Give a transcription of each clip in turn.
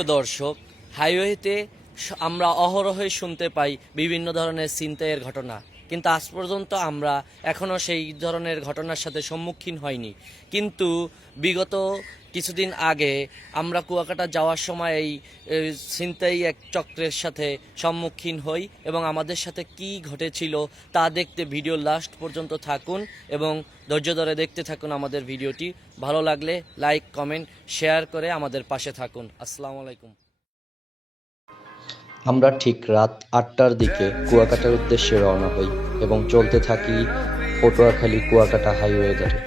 সুপ্রিয় দর্শক, হাইওয়েতে আমরা অহরহই শুনতে পাই বিভিন্ন ধরনের ছিনতাইয়ের ঘটনা, কিন্তু আজ পর্যন্ত আমরা এখনও সেই ধরনের ঘটনার সাথে সম্মুখীন হইনি। কিন্তু বিগত কিছুদিন আগে আমরা কুয়াকাটা যাওয়ার সময় এই ছিনতাই এক চক্রের সাথে সম্মুখীন হই এবং আমাদের সাথে কি ঘটেছিল তা দেখতে ভিডিও লাস্ট পর্যন্ত থাকুন এবং ধৈর্য ধরে দেখতে থাকুন আমাদের ভিডিওটি। ভালো লাগলে লাইক, কমেন্ট, শেয়ার করে আমাদের পাশে থাকুন। আসসালামু আলাইকুম। আমরা ঠিক রাত ৮টার দিকে কুয়াকাটার উদ্দেশ্যে রওনা হই এবং চলতে থাকি পটুয়াখালী কুয়াকাটা হাইওয়ে ধরে।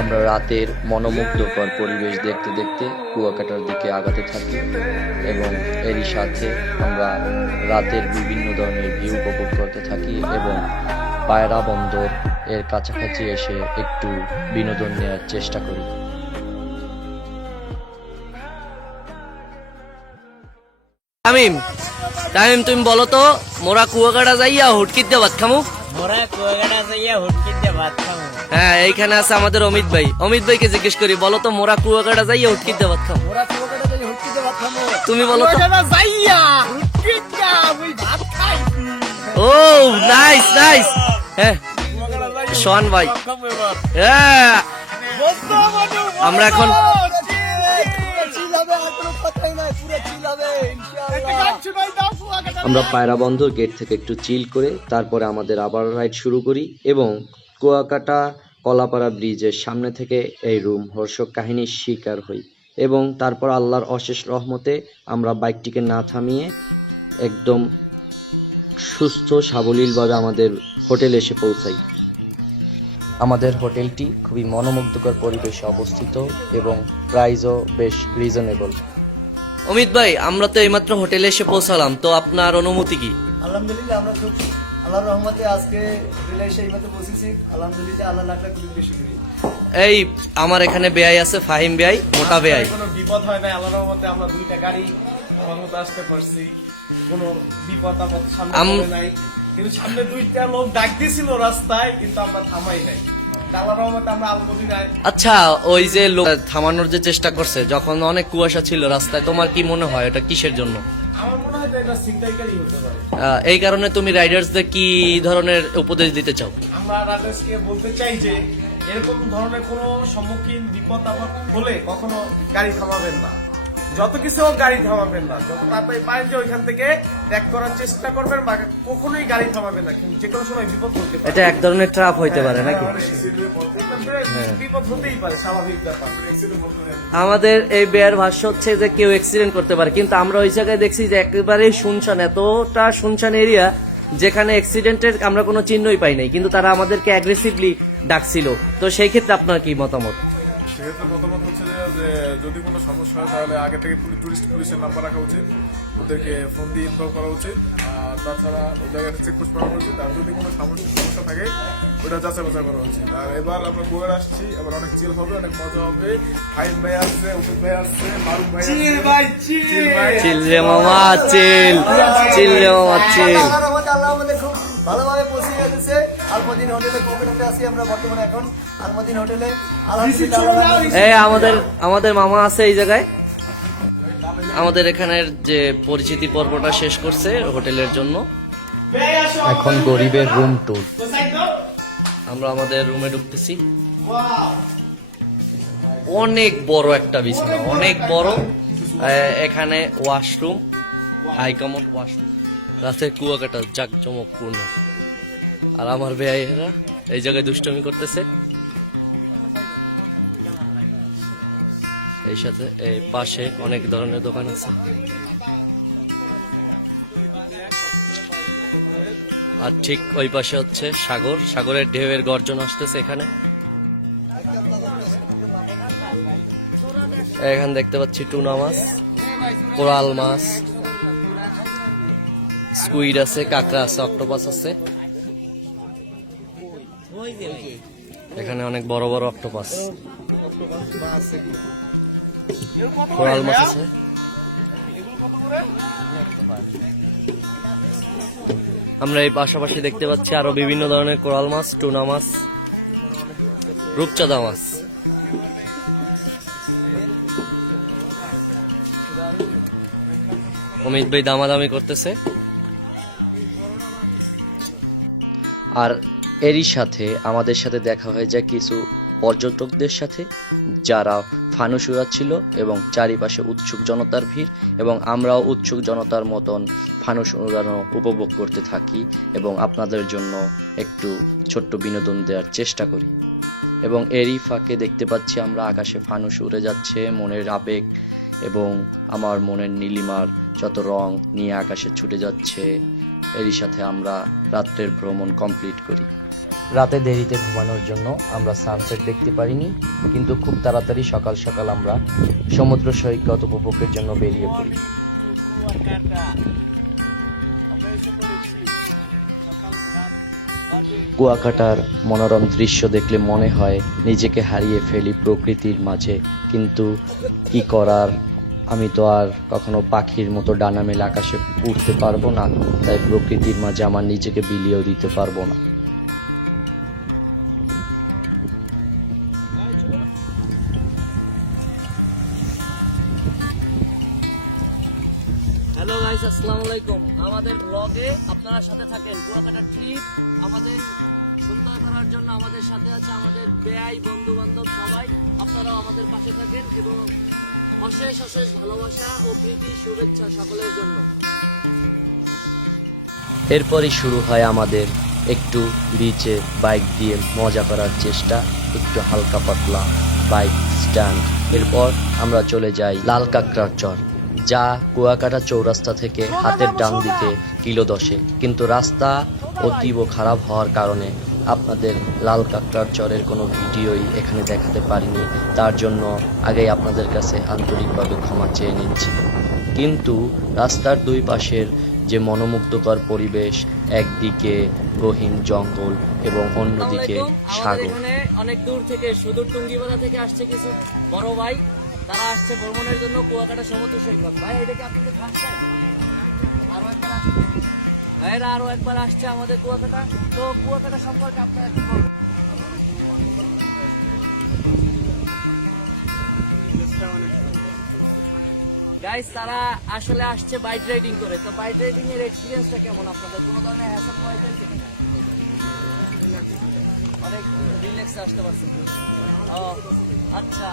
আমরা রাতের মনোমুগ্ধকর পরিবেশ দেখতে দেখতে কুয়াকাটার দিকে আগাতে থাকি এবং এরই সাথে আমরা রাতের বিভিন্ন ধরনের ভিউ উপভোগ করতে থাকি এবং পায়রা বন্দর এর কাছাকাছি এসে একটু বিনোদন নেওয়ার চেষ্টা করি। তামিম, তুমি বলো তো, মোরা কুয়াকাটা যাইয়া হুটকিতে ভাত খামু? হ্যাঁ, এইখানে আছে আমাদের অমিত ভাই। অমিত ভাইকে জিজ্ঞেস করি, বলো তো মোরা কুয়াকাটা যাইয়া হুটকিতে ভাত খামু? তুমি বলো তো। ও নাইস নাইস। হ্যাঁ সোহান ভাই, হ্যাঁ আমরা এখন আমরা পায়রা বন্দর গেট থেকে একটু চিল করে তারপরে আমাদের আবার রাইড শুরু করি এবং কুয়াকাটা কলাপাড়া ব্রিজের সামনে থেকে এই রোমহর্ষক কাহিনীর শিকার হই এবং তারপর আল্লাহর অশেষ রহমতে আমরা বাইকটিকে না থামিয়ে একদম সুস্থ সাবলীলভাবে আমাদের হোটেলে এসে পৌঁছাই। আমাদের হোটেলটি খুবই মনোমুগ্ধকর পরিবেশে অবস্থিত এবং প্রাইসও বেশ রিজনেবল। অমিত ভাই, আমরা তো এইমাত্র হোটেলে এসে পৌঁছালাম, তো আপনার অনুমতি কি? আলহামদুলিল্লাহ, আমরা খুব আল্লাহর রহমতে আজকে হোটেলে এসে এইমাত্র পৌঁছেছি। আলহামদুলিল্লাহ, আল্লাহ লাখ লাখ কোটি কোটি শুকরিয়া। এই আমার এখানে বেয়াই আছে, ফাহিম বেয়াই, মোটা বেয়াই। কোনো বিপদ হয় না আল্লাহর রহমতে। আমরা দুইটা গাড়ি আমার মতো আসতে পারছি, কোনো বিপদ আপদ সামনে নাই। কিন্তু সামনে দুইটা লোক ডাক দিয়েছিল রাস্তায়, কিন্তু আমরা থামাই নাই। আল্লাহর রহমতে আমরা আলমদিনায়। আচ্ছা, ওই যে লোক থামানোর যে চেষ্টা করছে, যখন অনেক কুয়াশা ছিল রাস্তায়, তোমার কি মনে হয় এটা কিসের জন্য? আমার মনে হয় এটা ছিনতাইকারী হতে পারে। এই কারণে তুমি রাইডার্সদের কি ধরনের উপদেশ দিতে চাও? আমরা রাইডার্সকে বলতে চাই যে এরকম ধরনের কোনো সম্মুখীন বিপদ আপদ হলে কখনো গাড়ি থামাবেন না, যত কিছু হোক গাড়ি থামাবেন না, যত তাড়াতাড়ি পারেন যে ওইখান থেকে ত্যাগ করার চেষ্টা করবেন, বা কখনোই গাড়ি থামাবেন না, কিন্তু যে কোনো সময় বিপদ হতে পারে। এটা এক ধরনের ট্রাপ হইতে পারে নাকি? বিপদ হতেই পারে, স্বাভাবিক ব্যাপার। আমাদের এই বেয়ার ভাষ্য হচ্ছে যে কেউ অ্যাক্সিডেন্ট করতে পারে, কিন্তু আমরা ওই জায়গায় দেখছি যে একেবারেই শুনশান, এতটা শুনশান এরিয়া যেখানে অ্যাক্সিডেন্টের আমরা কোনো চিহ্নই পাই নাই, কিন্তু তারা আমাদেরকে অ্যাগ্রেসিভলি ডাকছিল। তো সেই ক্ষেত্রে আপনার কি মতামত? সেক্ষেত্রে মতামত হচ্ছে যে যদি কোনো সমস্যা হয় তাহলে আগে থেকে টুরিস্ট পুলিশের নাম্বার রাখা উচিত, ওদেরকে ফোন দিয়ে ইনফর্ম করা উচিত, আর তাছাড়া ওই জায়গাটা চেকপোস্ট করা উচিত, আর যদি কোনো সমস্যা থাকে ওটা যাচাই বাছাই করা উচিত। আর এবার আমরা গোয়ার আসছি, এবার অনেক চিল হবে, অনেক মজা হবে। ফাহিম ভাই আসছে, অমিত ভাই আসছে, মারুফ ভাই আসছে। চিল রে মামা, চিল চিল রে মামা, চিল। আল্লাহ আমাদের খুব ভালোভাবে পৌঁছে গেছে। আলমদিন হোটেলে কুয়াকাটাতে আছি আমরা বর্তমানে, এখন আলমদিন হোটেলে। এই আমাদের মামা আছে এই জায়গায়। আমাদের এখানের যে পরিচিতি পর্বটা শেষ করছে হোটেলের জন্য। এখন গরিবের রুম ট্যুর। আমরা আমাদের রুমে ঢুকতেছি। অনেক বড় একটা বিছানা, অনেক বড়। এখানে ওয়াশরুম, হাই কমোড ওয়াশরুম, রাতে কুয়াকাটা জাঁকজমকপূর্ণ। আর আমার বেয়াইরা এই জায়গায় দুষ্টমি করতেছে। এই সাথে এই পাশে অনেক ধরনের দোকান আছে। আর ঠিক ওই পাশে হচ্ছে সাগর, সাগরের ঢেউয়ের গর্জন আসতেছে এখানে। এখানে দেখতে পাচ্ছি টুনা মাছ, কোরাল মাছ, স্কুইড আছে, কাঁকড়া আছে, অক্টোপাস আছে। এখানে অনেক বড় বড় অক্টোপাস, কোরাল মাছ আছে। আমরা এই পাশাপাশি দেখতে পাচ্ছি আরো বিভিন্ন ধরনের কোরাল মাছ, টুনা মাছ, রূপচাঁদা মাছ। অমিত ভাই দামাদামি করতেছে। আর এরই সাথে আমাদের সাথে দেখা হয়ে যায় কিছু পর্যটকদের সাথে, যারা ফানুস উড়াচ্ছিল এবং চারিপাশে উৎসুক জনতার ভিড়, এবং আমরাও উৎসুক জনতার মতন ফানুস উড়ানো উপভোগ করতে থাকি এবং আপনাদের জন্য একটু ছোট্ট বিনোদন দেওয়ার চেষ্টা করি। এবং এরই ফাঁকে দেখতে পাচ্ছি আমরা আকাশে ফানুস উড়ে যাচ্ছে, মনের আবেগ এবং আমার মনের নীলিমার যত রং নিয়ে আকাশে ছুটে যাচ্ছে। এরই সাথে আমরা রাত্রের ভ্রমণ কমপ্লিট করি। রাতে দেরিতে ঘুমানোর জন্য আমরা সানসেট দেখতে পারিনি, কিন্তু খুব তাড়াতাড়ি সকাল সকাল আমরা সমুদ্র সৈকত উপভোগের জন্য বেরিয়ে পড়ি। কুয়াকাটার মনোরম দৃশ্য দেখলে মনে হয় নিজেকে হারিয়ে ফেলি প্রকৃতির মাঝে, কিন্তু কি করার, আমি তো আর কখনো পাখির মতো ডানা মেলে আকাশে উঠতে পারবো না, তাই প্রকৃতির মাঝে আমার নিজেকে বিলিয়েও দিতে পারবো না। হ্যালো গাইস, আসসালামু আলাইকুম। আমাদের ব্লগে আপনারা সাথে থাকেন। কুয়াকাটা ট্রিপ আমাদের সুন্দর করার জন্য আমাদের সাথে আছে আমাদের বেয়াই বন্ধু বান্ধব সবাই। আপনারাও আমাদের পাশে থাকেন এবং অশেষ অশেষ ভালোবাসা ও প্রীতি শুভেচ্ছা সকলের জন্য। এরপরই শুরু হয় আমাদের একটু বিচে বাইক দিয়ে মজা করার চেষ্টা, একটু হালকা পাতলা বাইক স্ট্যান্ড। এরপর আমরা চলে যাই লাল কাঁকড়ার চর, যা কুয়াকাটা চৌরাস্তা থেকে হাতের ডান দিকে কিলো 10, কিন্তু রাস্তা অতীব খারাপ হওয়ার কারণে আপনাদের লাল কাঁকড়ার চরের কোনো ভিডিওই এখানে দেখাতে পারিনি। তার জন্য আগেই আপনাদের কাছে আন্তরিকভাবে ক্ষমা চেয়ে নিচ্ছি। কিন্তু রাস্তার দুই পাশের যে মনোমুগ্ধকর পরিবেশ, একদিকে গহীন জঙ্গল এবং অন্যদিকে সাগর। এখানে অনেক দূর থেকে সুদূর টুঙ্গিপাড়া থেকে আসছে কিছু বড় ভাই, তারা আসছে ভ্রমণের জন্য কুয়াকাটা সমুদ্র সৈকত। ভাই এটাকে আপনাদের ফার্স্ট টাইম? আরো একবার আসছে ভাইরা, আরো একবার আসছে আমাদের কুয়াকাটা। তো কুয়াকাটা সম্পর্কে আপনারা কি বলবেন? গাইস, তারা আসলে আসছে বাইক রাইডিং করে। তো বাইক রাইডিং এর এক্সপিরিয়েন্সটা কেমন আপনাদের? কোনো ধরনের হ্যাসেল হয়েছে কিনা? অনেক রিল্যাক্সে আসতে পারছেন? ও আচ্ছা।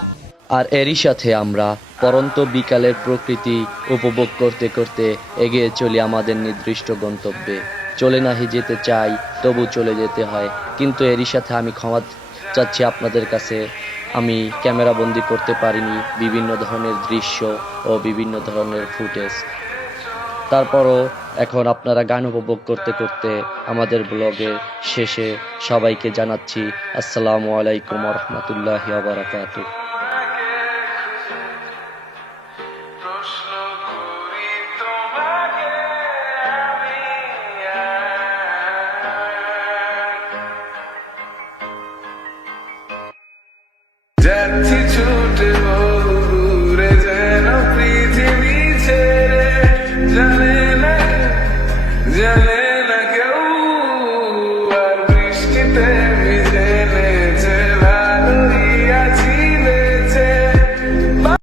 আর এরই সাথে আমরা পরন্ত বিকালের প্রকৃতি উপভোগ করতে করতে এগিয়ে চলি আমাদের নির্দিষ্ট গন্তব্যে। চলে নাহি যেতে চাই, তবু চলে যেতে হয়। কিন্তু এরই সাথে আমি ক্ষমা চাচ্ছি আপনাদের কাছে, আমি ক্যামেরা বন্দি করতে পারিনি বিভিন্ন ধরনের দৃশ্য ও বিভিন্ন ধরনের ফুটেজ। তারপরও এখন আপনারা গান উপভোগ করতে করতে আমাদের ব্লগের শেষে সবাইকে জানাচ্ছি আসসালামু আলাইকুম ওয়া রাহমাতুল্লাহি ওয়া বারাকাতুহু।